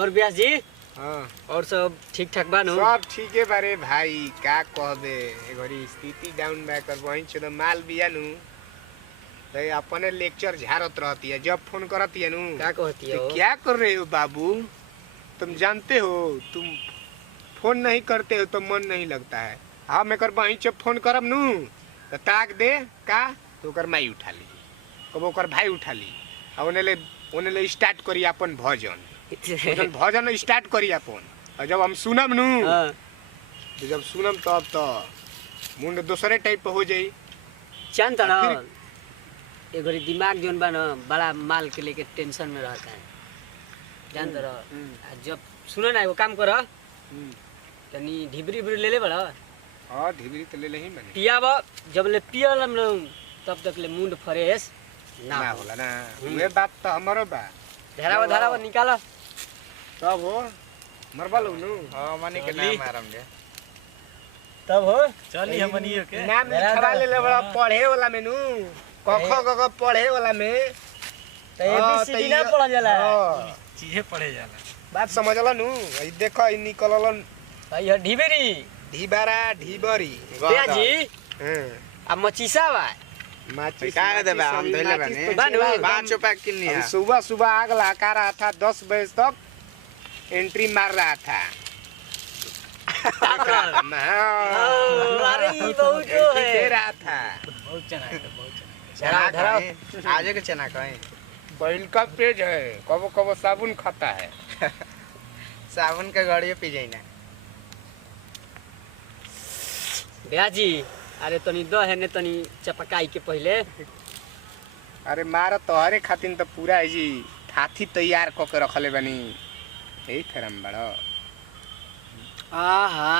और ब्यास जी हाँ और सब ठीक ठाक बानो? सब ठीक है बारे भाई का कहबे एगरी स्थिति डाउन बा कर वहीं चलो माल बिया नु तो अपने लेक्चर झारत रहती है जब फोन करती है नु क्या कहती तो हो? क्या कर रहे हो बाबू तुम जानते हो तुम फोन नहीं करते हो तो मन नहीं लगता है। हाँ मैं कर वहीं जब फोन करब नु तो ताक दे का तो कर माई उठा ली कब ओकर भाई उठा ली और ओने ले स्टार्ट करी अपन भजन भजन स्टार्ट करी अपन और जब हम सुनम नु हाँ। तो जब सुनम तब तो मुंड दूसरे टाइप हो जाई। चंद ना एगरी दिमाग जोन बा ना बड़ा माल के लेके टेंशन में रहता है जानते रहो। जब सुनो ना वो काम करो तनी ढिबरी बिबरी ले ले बड़ा हाँ ढिबरी तो ले ले ही मैंने पियाब जब ले पियल हम लोग तब तक ले मुंड फ्रेश ना होला ना वे बात तो हमारो बा धरावा निकालो तब हो मरबा लोग नु हां मनी के नाम मारम दे तब हो चली हमनी के नाम लिखवा ले ले बड़ा पढ़े वाला में नु क ख ग घ पढ़े वाला में तो एबीसीडी ना पढ़ल जाला चीजे पढ़े जाला बात समझला नु ई देखो ई निकललन ये ढिबरी ढिबारा ढिबरी भैया जी हां अब मचीसा बा माची का देबा हम धइले बानी बात चुपा किन्नी है सुबह सुबह आग लगा रहा था 10 बजे तक एंट्री मार रहा था। अरे ये बहुत जो है दे रहा था बहुत चना है बहुत चना धराओ आज के चना कहीं बैल का पेज है कबो कबो साबुन खाता है साबुन के गड़िए पी जाई ना भैया जी अरे तनी दो है ने तनी चपकाई के पहले अरे मार तोहरे खातिर तो पूरा है जी थाथी तैयार क के रखले बानी यही थरम बड़ो आहा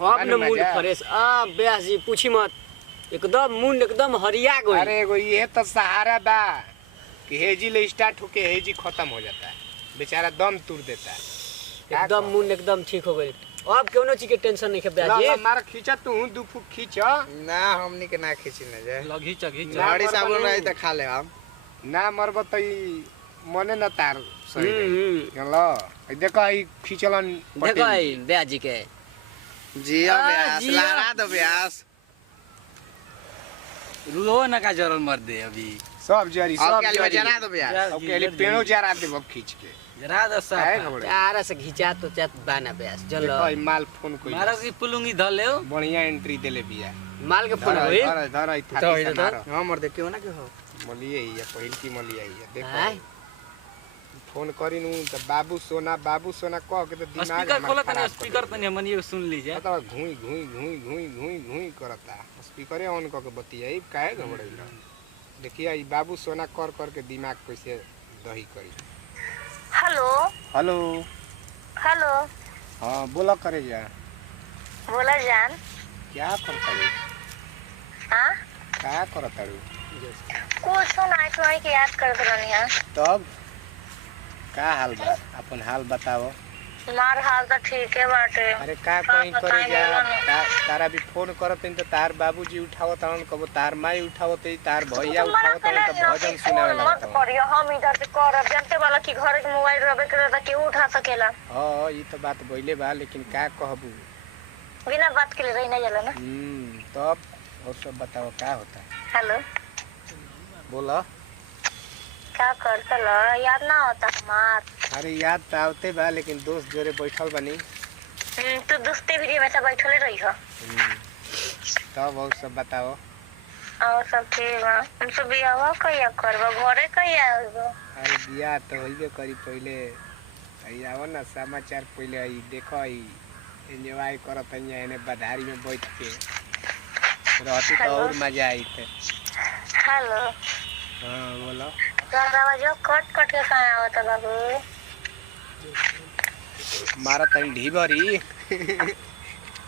अब न मूड फ्रेश भैया जी पूछी मत एकदम मुंड एकदम हरिया गई। अरे एगो ये तो सहारा बा कि हेजी ले स्टार्ट होके हेजी खत्म हो जाता है बेचारा दम तोड़ देता है एकदम मुंड एकदम ठीक हो गई। अब कोनो चीज के टेंशन नहीं है भैया जी मार खींचा तू दू फुक खींच ना हमनी के ना खींची ना जाए लगी चगी गाड़ी साबुन रही त खा ले हम ना मरब त ई मने न तार सही चलो ई देखो ई खींचलन देखो भैया जी के जिया ब्यास लहरा दो ब्यास रुलो ना का जरल मर दे अभी सब जरी सब जरी जरा दो ब्यास ओके ले पेड़ो जरा दे अब खींच के जरा दस काहे घबड़े यार से घिचा तो चत बाना ब्यास चलो देखो ई माल फोन कोई मारा की पुलुंगी धर ले बढ़िया एंट्री देले बिया माल के फोन होई धर धर ई थाती से मारो हां मर दे क्यों ना के हो मलिए या पहिल की मलिए या हाय देखो फोन करी नु त बाबू सोना कह के तो दिमाग स्पीकर खोला तने स्पीकर तने हमनी सुन लीजिए पता घुई करता स्पीकरे ऑन क के बतियाई काहे घबड़ैला देखिए ई बाबू सोना कर कर के दिमाग कैसे दही करी। हेलो हेलो हेलो हाँ बोला करे जा बोला जान क्या करता रे हाँ क्या करता रे कुछ ना कोई के याद कर रहनी है तब का हाल बा अपन हाल बताओ। मार हाल तो ठीक है बाटे अरे का कहीं करे जा तारा भी फोन करत तो तार बाबूजी उठावत हन कबो तार माई उठावत तार भैया उठावत हन तो भजन सुनावे मत लागत करियो हम इधर से करब जानते वाला कि घर के मोबाइल रबे करे त के उठा सकेला हां ई तो बात बोले बा लेकिन का कहबू बिना बात के लिए रही नहीं जाला ना तब और सब बताओ क्या होता है। हेलो बोला क्या करता लो याद ना होता हमार अरे याद तो आवते बा लेकिन दोस्त जोरे बैठल बनी तू दोस्ती भी हमेशा बैठले रही हो तब और सब बताओ। और सब ठीक बा हम सब बियाह कहिया करबो घरे कहिया आबो अरे बियाह तो होइबे करी पहले आई आओ ना समाचार पहले आई देखो आई एंजॉय करत है एने बधारी में बैठ के रहती तो और मजा आई थे। हेलो हां बोलो आवाज कट कट के कहां आवता बाबू मारा तनी ढीबरी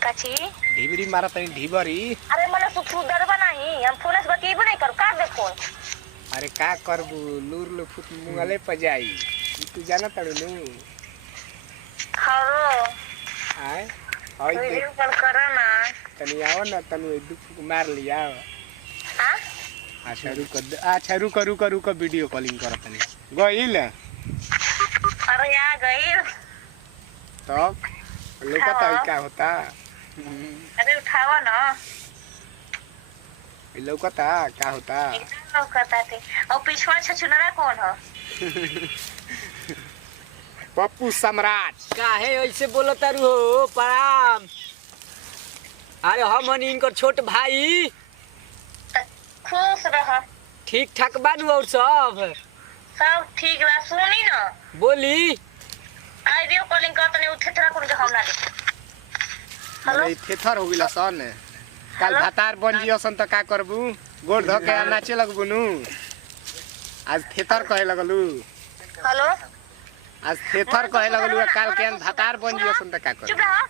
काची ढीबरी मारा तनी ढीबरी अरे मने सुधर बनाही हम फोन से बतिएबो नहीं कर काट दे फोन अरे का करबू लूर लो फुट मुंगले पजाई तू जाना तड़ू नु हारो आए आई देख वीडियो कॉल करा ना तनी आओ ना तनी दुख मार लिया हां अच्छा रुक वीडियो कॉलिंग करत नहीं गइल अरे आ गई। तब लौकता है क्या होता? अरे उठावा ना। लौकता क्या होता? एकदम लौकता थे। और पिछवा छछुनरा कौन हो? पप्पू सम्राट। काहे ऐसे बोलत तारू हो? प्रणाम। अरे हम हनी इनकर छोट भाई। खुश रह। ठीक ठाक बानू और सब? सब ठीक बा। सुनी ना, बोली। वीडियो कॉलिंग करत नहीं उठे थरा कुन के हम ना दे। हेलो अरे थेथर हो गिला सन। काल भातार बन जियो सन त का करबू? गोड़ धो के नाचे लगबू नु। आज थेथर कहे लगलू। हेलो आज थेथर कहे लगलू काल के भातार बन जियो सन त का चुप करबू? रह।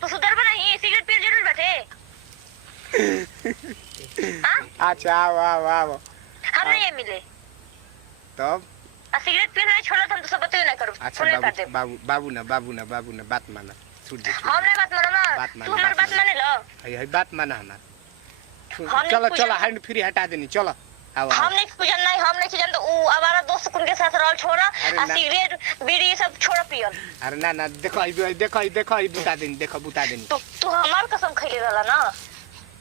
तो सुधर बना ही सिगरेट पी जरूर बैठे। हां अच्छा आओ आओ आओ। हम नहीं मिले। तब सिगरेट पीना छोड़ा तुम तो सब बते ना करो। अच्छा बाबू बाबू बाबू ना बात माना। छूट दे। हम नहीं बात मानो ना। तू हमारी बात माने लो। है बात माना हमार। हमने चलो कुछ- चलो हैंड फ्री हटा देनी चलो। आओ आओ। हमने कुछ नहीं, हमने कुछ जानते ऊ हमारा दोस्त कुन के साथ रहल छोड़ा अरे आ ना। सिगरेट बीड़ी ये सब छोड़ पियल। अरे ना ना देखो देखो बुता देनी देखो बुता देनी। तू हमार कसम खइले रहला ना।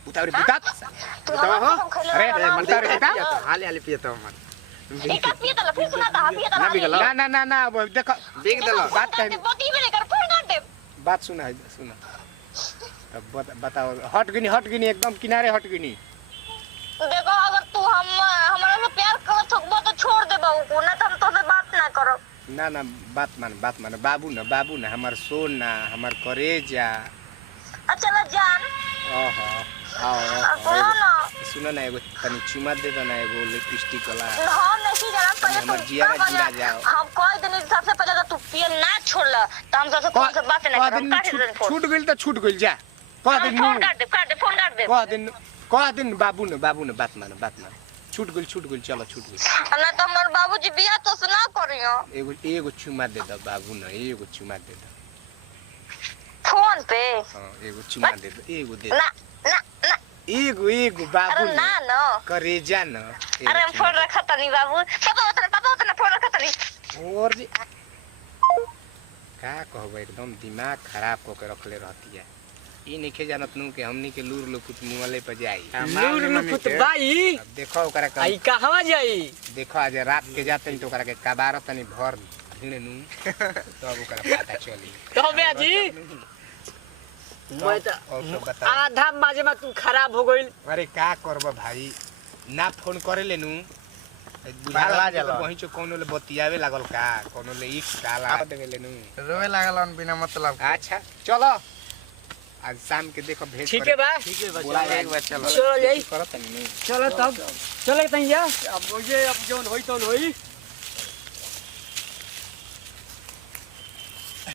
बुता रे बुता। तू बुता हमार हो। कसम खइले अरे रहला ना। बुता रे बुता। हाले हाले पिए तो मन एक आध पिए तला फिर सुना था पिए तला। ना बिगल। ना ना ना ना वो देखो बिग देलो। बात कहनी। बोती में लेकर फोन कर दे। बात सुना है सुना। तब बताओ हट गिनी एकदम किनारे हट गिनी। देखो अगर तू हमारा से प्यार करत हो तो छोड़ दे बाबू को, ना तो हम तो से बात ना करो। ना ना बात मान बाबू ना हमार सोन ना हमार करेजा। चलो जान। ओहो आओ सुनो ना, सुनो ना एगो तनी चुमा दे दो ना एगो लिपस्टिक वाला। हम नहीं जाना पहले हमर तू जियारा का जुड़ा बजा- जाओ। हम कोई दिन सबसे पहले तो तू पिए ना छोड़ला तो हम सबसे कौन से बात ना करो। काट दे फोन। छूट गइल त छूट गइल जा। कह दिन फोन काट दे फोन काट दे। कह दिन बाबू न बात मान छूट गइल चलो छूट गइल। ना तो हमार बाबूजी बियाह तो सुना करियो। एगो चुमा दे दो बाबू न एगो चुमा दे दो। फोन पे हां एगो चुमा दे दो एगो दे दो। ना ना ना एगो बाबू अरे ना न ना करेजा न। अरे हम फोन रखा तनी बाबू पापा उतना फोन रखा तनी। और जी का कहबो एकदम दिमाग खराब क के रखले रहती है। ई नइखे जानत नु कि हमनी के लूर लुकुत मुंहले पे जाई। लूर लुकुत बाई। अब देखो ओकरा का आई कहवा जाई? देखो आज रात के जाते तो ओकरा के कबार तनी भर भिड़े नु तो अब ओकरा पता चली। तो जी मैं तो और सब बता। आधा माजे में तू खराब हो गइल। अरे का करबो भाई ना फोन करे ले नु पागला बुझाला जाला। जाला वही कोनो ले बतियावे लागल का कोनो ले एक काला देवे ले नु। रोए लागल बिना मतलब। अच्छा चलो आज शाम के देखो भेज ठीक है बा। बोला एक बार चलो चलो जाई। करत नहीं चलो तब चले तैया। अब जो होई तो होई।